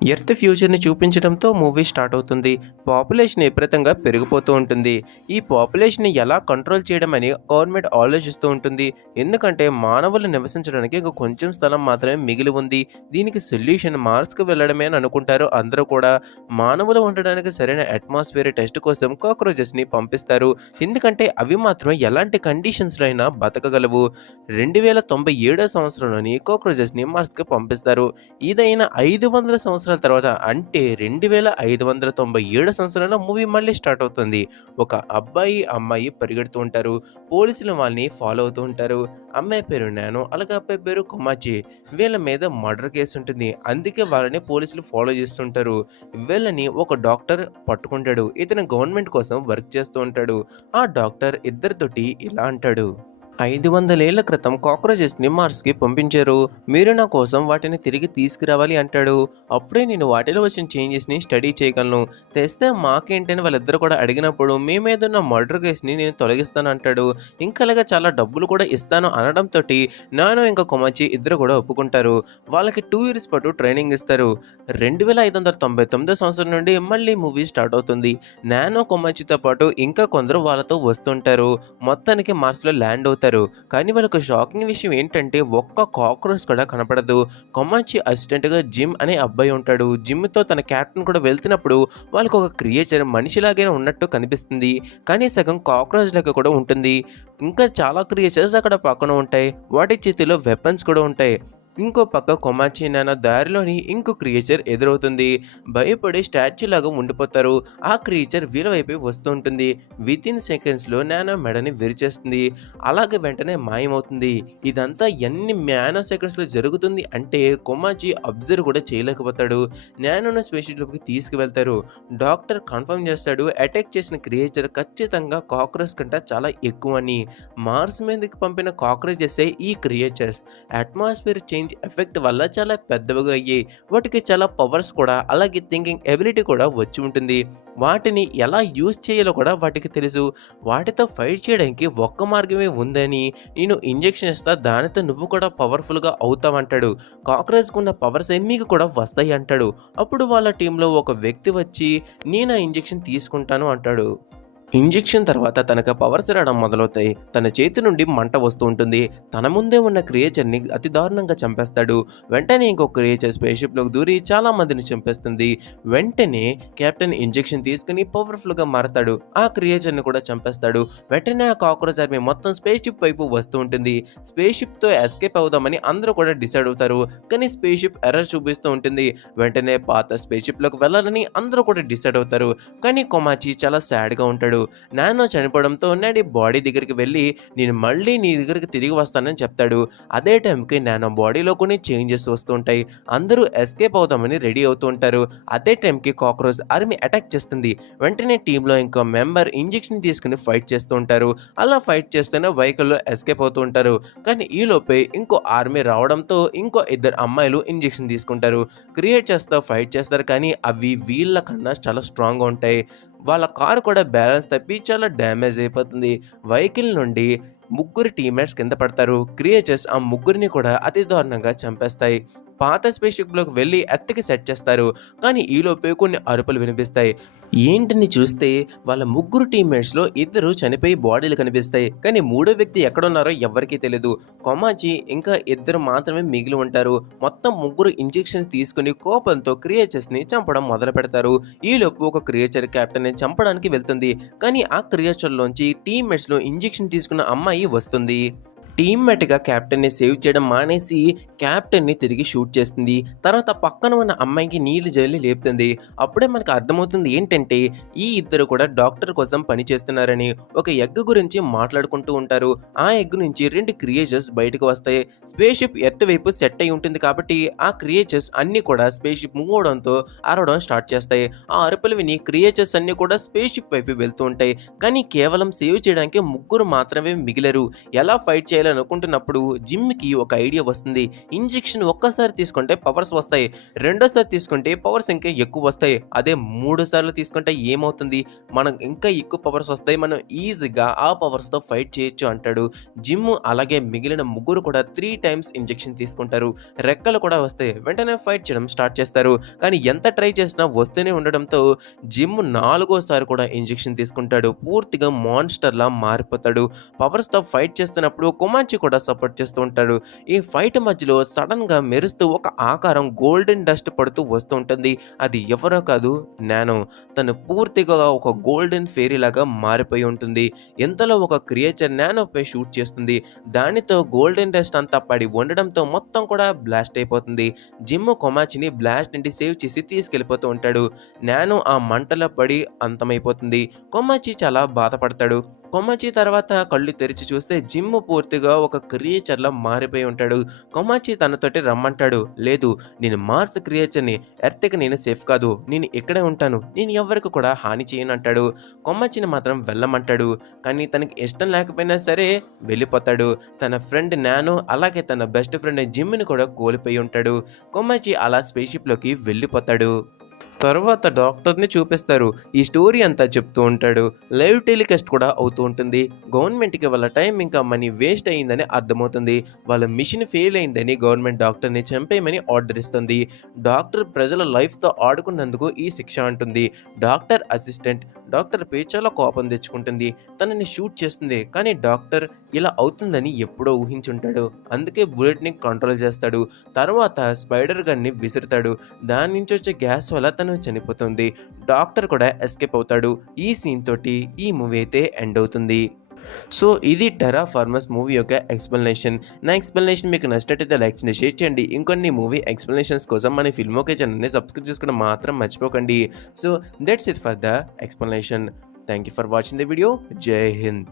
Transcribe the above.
Earth ఫ్యూచర్‌ని చూపించడంతో movie start అవుతుంది. Population విపరీతంగా పెరిగిపోతూ ఉంటుంది. ఈ పాపులేషన్‌ని ఎలా కంట్రోల్ చేయడమని గవర్నమెంట్ ఆలోచిస్తూ ఉంటుంది. ఎందుకంటే మానవులు నివసించడానికి ఇంక కొంచెం స్థలం మాత్రమే మిగిలి ఉంది. దీనికి సొల్యూషన్ మార్స్‌కి వెళ్ళడమే అని అనుకుంటారు అందరూ కూడా. మానవులు ఉండడానికి సరైన అట్మాస్ఫియర్ టెస్ట్ కోసం కాక్రోచెస్‌ని పంపిస్తారు. ఎందుకంటే అవి మాత్రం ఎలాంటి కండిషన్స్‌లో అయినా బతకగలవు. 2097 సంవత్సరంలోని కాక్రోచెస్‌ని మార్స్‌కి పంపిస్తారు. ఇదైన 500 సంవత్సరాల తర్వాత అంటే 2597 సంవత్సరంలో మూవీ మళ్ళీ స్టార్ట్ అవుతుంది. ఒక అబ్బాయి, అమ్మాయి పరిగెడుతూ ఉంటారు. పోలీసులు వాళ్ళని ఫాలో అవుతూ ఉంటారు. అమ్మాయి పేరు నానో, అలాగే అబ్బాయి పేరు కొమాచి. వీళ్ళ మీద మర్డర్ కేసు ఉంటుంది. అందుకే వాళ్ళని పోలీసులు ఫాలో చేస్తుంటారు. వీళ్ళని ఒక డాక్టర్ పట్టుకుంటాడు. ఇతను గవర్నమెంట్ కోసం వర్క్ చేస్తూ ఉంటాడు. ఆ డాక్టర్ ఇద్దరితోటి ఇలా అంటాడు. 500 ఏళ్ల క్రితం కాక్రోచెస్‌ని మార్స్‌కి పంపించారు. మీరు నా కోసం వాటిని తిరిగి తీసుకురావాలి అంటాడు. అప్పుడే నేను వాటిలో వచ్చిన చేంజెస్‌ని స్టడీ చేయగలను. తెస్తే మాకేంటని వాళ్ళిద్దరూ కూడా అడిగినప్పుడు మీ మీదున్న మర్డర్ కేస్‌ని నేను తొలగిస్తాను అంటాడు. ఇంకా అలాగే చాలా డబ్బులు కూడా ఇస్తాను అనడంతోటి నానో ఇంకా కొమచి ఇద్దరు కూడా ఒప్పుకుంటారు. వాళ్ళకి 2 ఇయర్స్ పాటు ట్రైనింగ్ ఇస్తారు. 2599 సంవత్సరం నుండి మళ్ళీ మూవీ స్టార్ట్ అవుతుంది. నానో కొమచితో పాటు ఇంకా కొందరు వాళ్ళతో వస్తుంటారు. మొత్తానికి మార్స్‌లో ల్యాండ్ అవుతారు. కానీ వాళ్ళకు షాకింగ్ విషయం ఏంటంటే ఒక్క కాక్రోచ్ కూడా కనపడదు. కొమాచి అసిస్టెంట్‌గా జిమ్ అనే అబ్బాయి ఉంటాడు. జిమ్‌తో తన కెప్టెన్ కూడా వెళ్తున్నప్పుడు వాళ్ళకి ఒక క్రియేచర్ మనిషిలాగే ఉన్నట్టు కనిపిస్తుంది. కానీ సగం కాక్రోచ్ లెక్క కూడా ఉంటుంది. ఇంకా చాలా క్రియేచర్స్ అక్కడ పక్కన ఉంటాయి. వాటి చేతిలో వెపన్స్ కూడా ఉంటాయి. ఇంకో పక్క కొమాచి నానో దారిలోని ఇంకో క్రియేచర్ ఎదురవుతుంది. భయపడి స్టాచ్యూ లాగా ఉండిపోతారు. ఆ క్రియేచర్ వీళ్ళ వైపే వస్తూ ఉంటుంది. వితిన్ సెకండ్స్‌లో నానో మెడని విరిచేస్తుంది. అలాగే వెంటనే మాయమవుతుంది. ఇదంతా ఎన్ని నానో సెకండ్స్‌లో జరుగుతుంది అంటే కొమాచి అబ్జర్వ్ కూడా చేయలేకపోతాడు. నానోను స్పేస్‌షిప్‌లోకి తీసుకువెళ్తారు. డాక్టర్ కన్ఫర్మ్ చేస్తాడు అటాక్ చేసిన క్రియేచర్ ఖచ్చితంగా కాక్రోచ్ కంటే చాలా ఎక్కువని. మార్స్ మీదకి పంపిన కాక్రోచెసే ఈ క్రియేచర్స్. అట్మాస్ఫియర్ చేంజ్ ఎఫెక్ట్ వల్ల చాలా పెద్దవిగా అయ్యాయి. వాటికి చాలా పవర్స్ కూడా అలాగే థింకింగ్ ఎబిలిటీ కూడా వచ్చి ఉంటుంది. వాటిని ఎలా యూజ్ చేయాలో కూడా వాటికి తెలుసు. వాటితో ఫైట్ చేయడానికి ఒక్క మార్గమే ఉందని, నేను ఇంజెక్షన్ ఇస్తా దానితో నువ్వు కూడా పవర్ఫుల్గా అవుతావంటాడు. కాక్రోచ్‌కున్న పవర్స్ మీకు కూడా వస్తాయి అంటాడు. అప్పుడు వాళ్ళ టీంలో ఒక వ్యక్తి వచ్చి నేను ఆ ఇంజెక్షన్ తీసుకుంటాను అంటాడు. ఇంజెక్షన్ తర్వాత తనకు పవర్స్ రావడం మొదలవుతాయి. తన చేతి నుండి మంట వస్తూ ఉంటుంది. తన ముందే ఉన్న క్రియేచర్‌ని అతి దారుణంగా చంపేస్తాడు. వెంటనే ఇంకొక క్రియేచర్ స్పేస్‌షిప్‌లోకి దూరి చాలా మందిని చంపేస్తుంది. వెంటనే కెప్టెన్ ఇంజెక్షన్ తీసుకుని పవర్‌ఫుల్‌గా మారతాడు. ఆ క్రియేచర్‌ని కూడా చంపేస్తాడు. వెంటనే ఆ కాక్రోచ్ ఆర్మీ మొత్తం స్పేస్‌షిప్ వైపు వస్తూ ఉంటుంది. స్పేస్‌షిప్‌తో ఎస్కేప్ అవుదామని అందరూ కూడా డిసైడ్ అవుతారు. కానీ స్పేస్‌షిప్ ఎర్రర్ చూపిస్తూ ఉంటుంది. వెంటనే పాత స్పేస్‌షిప్‌లోకి వెళ్ళాలని అందరూ కూడా డిసైడ్ అవుతారు. కానీ కొమాచి చాలా సాడ్‌గా ఉంటాడు. నానో చనిపోవడంతో నాడి బాడీ దగ్గరికి వెళ్ళి నేను మళ్ళీ నీ దగ్గరికి తిరిగి వస్తానని చెప్తాడు. అదే టైంకి నానో బాడీలో కొన్ని చేంజెస్ వస్తూ ఉంటాయి. అందరూ ఎస్కేప్ అవుదామని రెడీ అవుతూ ఉంటారు. అదే టైంకి కాక్రోచ్ ఆర్మీ అటాక్ చేస్తుంది. వెంటనే టీంలో ఇంకో మెంబర్ ఇంజెక్షన్ తీసుకుని ఫైట్ చేస్తూ ఉంటారు. అలా ఫైట్ చేస్తూనే వెహికల్లో ఎస్కేప్ అవుతూ ఉంటారు. కానీ ఈలోపే ఇంకో ఆర్మీ రావడంతో ఇంకో ఇద్దరు అమ్మాయిలు ఇంజెక్షన్ తీసుకుంటారు. క్రియేట్ చేస్తా ఫైట్ చేస్తారు కానీ అవి వీళ్ళ కన్నా చాలా స్ట్రాంగ్గా ఉంటాయి. వాళ్ళ కారు కూడా బ్యాలెన్స్ తప్పి చాలా డ్యామేజ్ అయిపోతుంది. వెహికల్ నుండి ముగ్గురు టీమ్మేట్స్ కింద పడతారు. క్రియేచర్స్ ఆ ముగ్గురిని కూడా అతి దారుణంగా చంపేస్తాయి. పాత స్పేస్‌షిప్‌లోకి వెళ్ళి ఎర్త్‌కి సెట్ చేస్తారు. కానీ ఈలోపే కొన్ని అరుపులు వినిపిస్తాయి. ఏంటని చూస్తే వాళ్ళ ముగ్గురు టీమ్మేట్స్‌లో ఇద్దరు చనిపోయి బాడీలు కనిపిస్తాయి. కానీ మూడో వ్యక్తి ఎక్కడున్నారో ఎవ్వరికీ తెలీదు. కొమాచి ఇంకా ఇద్దరు మాత్రమే మిగిలి ఉంటారు. మొత్తం ముగ్గురు ఇంజెక్షన్ తీసుకుని కోపంతో క్రియేచర్స్‌ని చంపడం మొదలుపెడతారు. ఈలోపు ఒక క్రియేచర్ కెప్టెన్‌ని చంపడానికి వెళ్తుంది. కానీ ఆ క్రియేచర్‌లోంచి టీమ్మేట్స్‌లో ఇంజెక్షన్ తీసుకున్న అమ్మాయి వస్తుంది. టీమ్మేట్‌గా కెప్టెన్‌ని సేవ్ చేయడం మానేసి కెప్టెన్‌ని తిరిగి షూట్ చేస్తుంది. తర్వాత పక్కన ఉన్న అమ్మాయికి నీళ్లు జల్లి లేపుతుంది. అప్పుడే మనకు అర్థమవుతుంది ఏంటంటే ఈ ఇద్దరు కూడా డాక్టర్ కోసం పని చేస్తున్నారని. ఒక ఎగ్ గురించి మాట్లాడుకుంటూ ఉంటారు. ఆ ఎగ్ నుంచి 2 క్రియేచర్స్ బయటకు వస్తాయి. స్పేస్‌షిప్ ఎర్త్ వైపు సెట్ అయి ఉంటుంది కాబట్టి ఆ క్రియేచర్స్ అన్నీ కూడా స్పేస్‌షిప్ మూవ్ అవడంతో అరవడం స్టార్ట్ చేస్తాయి. ఆ అరుపులు విని క్రియేచర్స్ అన్నీ కూడా స్పేస్‌షిప్ వైపు వెళ్తూ ఉంటాయి. కానీ కేవలం సేవ్ చేయడానికి ముగ్గురు మాత్రమే మిగిలారు. ఎలా ఫైట్ చేయాలో చేయాలనుకుంటున్నప్పుడు జిమ్‌కి ఒక ఐడియా వస్తుంది. ఇంజెక్షన్ ఒక్కసారి తీసుకుంటే పవర్స్ వస్తాయి. రెండోసారి తీసుకుంటే పవర్స్ ఇంకా ఎక్కువొస్తాయి. అదే 3 సార్లు తీసుకుంటే ఏమవుతుంది? మనకు ఇంకా ఎక్కువ పవర్స్ వస్తాయి. మనం ఈజీగా ఆ పవర్స్‌తో ఫైట్ చేయొచ్చు అంటాడు. జిమ్ అలాగే మిగిలిన ముగ్గురు కూడా 3 టైమ్స్ ఇంజెక్షన్ తీసుకుంటారు. రెక్కలు కూడా వస్తాయి. వెంటనే ఫైట్ చేయడం స్టార్ట్ చేస్తారు. కానీ ఎంత ట్రై చేసినా వస్తూనే ఉండడంతో జిమ్ నాలుగోసారి కూడా ఇంజెక్షన్ తీసుకుంటాడు. పూర్తిగా మాన్‌స్టర్‌లా మారిపోతాడు. పవర్స్‌తో ఫైట్ చేస్తున్నప్పుడు కొమాంచి కూడా సపోర్ట్ చేస్తూ ఉంటాడు. ఈ ఫైట్ మధ్యలో సడెన్‌గా మెరుస్తూ ఒక ఆకారం గోల్డెన్ డస్ట్ పడుతూ వస్తూ ఉంటుంది. అది ఎవరో కాదు నానో. తను పూర్తిగా ఒక గోల్డెన్ ఫెయిరీలాగా మారిపోయి ఉంటుంది. ఇంతలో ఒక క్రియేచర్ నానోపై షూట్ చేస్తుంది. దానితో గోల్డెన్ డస్ట్ అంతా పడి ఉండడంతో మొత్తం కూడా బ్లాస్ట్ అయిపోతుంది. జిమ్ కొమాచిని బ్లాస్ట్ నుండి సేవ్ చేసి తీసుకెళ్ళిపోతూ ఉంటాడు. నానో ఆ మంటలో పడి అంతమైపోతుంది. కొమాచి చాలా బాధపడతాడు. కొమాచి తర్వాత కళ్ళు తెరిచి చూస్తే జిమ్ పూర్తిగా ఒక క్రియేచర్‌లా మారిపోయి ఉంటాడు. కొమాచి తనతోటి రమ్మంటాడు. లేదు, నేను మార్స్ క్రియేచర్‌ని. ఎర్త్‌కి నేను సేఫ్ కాదు. నేను ఇక్కడే ఉంటాను. నేను ఎవ్వరికి కూడా హాని చేయను అంటాడు. కొమాచిని మాత్రం వెళ్ళమంటాడు. కానీ తనకి ఇష్టం లేకపోయినా సరే వెళ్ళిపోతాడు. తన ఫ్రెండ్ నానో అలాగే తన బెస్ట్ ఫ్రెండ్ జిమ్‌ని కూడా కోల్పోయి ఉంటాడు. కొమాచి అలా స్పేస్‌షిప్‌లోకి వెళ్ళిపోతాడు. తరువాత డాక్టర్‌ని చూపిస్తారు. ఈ స్టోరీ అంతా చెప్తూ ఉంటాడు. లైవ్ టెలికాస్ట్ కూడా అవుతూ ఉంటుంది. గవర్నమెంట్‌కి వాళ్ళ టైం ఇంకా మనీ వేస్ట్ అయిందని అర్థమవుతుంది. వాళ్ళ మిషన్ ఫెయిల్ అయిందని గవర్నమెంట్ డాక్టర్‌ని చంపేయమని ఆర్డర్ ఇస్తుంది. డాక్టర్ ప్రజల లైఫ్‌తో ఆడుకున్నందుకు ఈ శిక్ష అంటుంది. డాక్టర్ అసిస్టెంట్ డాక్టర్‌పై చాలా కోపం తెచ్చుకుంటుంది. తనని షూట్ చేస్తుంది. కానీ డాక్టర్ ఇలా అవుతుందని ఎప్పుడో ఊహించుంటాడు. అందుకే బుల్లెట్‌ని కంట్రోల్ చేస్తాడు. తర్వాత స్పైడర్ గన్‌ని విసురుతాడు. దాని నుంచి వచ్చే గ్యాస్ వల్ల తను చనిపోతుంది. డాక్టర్ కూడా ఎస్కేప్ అవుతాడు. ఈ సీన్ తోటి ఈ మూవీ అయితే ఎండ్ అవుతుంది. సో ఇది టెరాఫార్మర్స్ మూవీ యొక్క ఎక్స్‌ప్లనేషన్. నా ఎక్స్‌ప్లనేషన్ మీకు నచ్చినట్టయితే లైక్ చేయండి, షేర్ చేయండి. ఇంకొన్ని మూవీ ఎక్స్‌ప్లనేషన్స్ కోసం మన ఫిల్మోకే ఛానల్‌ని సబ్స్క్రైబ్ చేసుకోవడం మాత్రం మర్చిపోకండి. So that's it for the explanation. Thank you for watching the video. జై హింద్.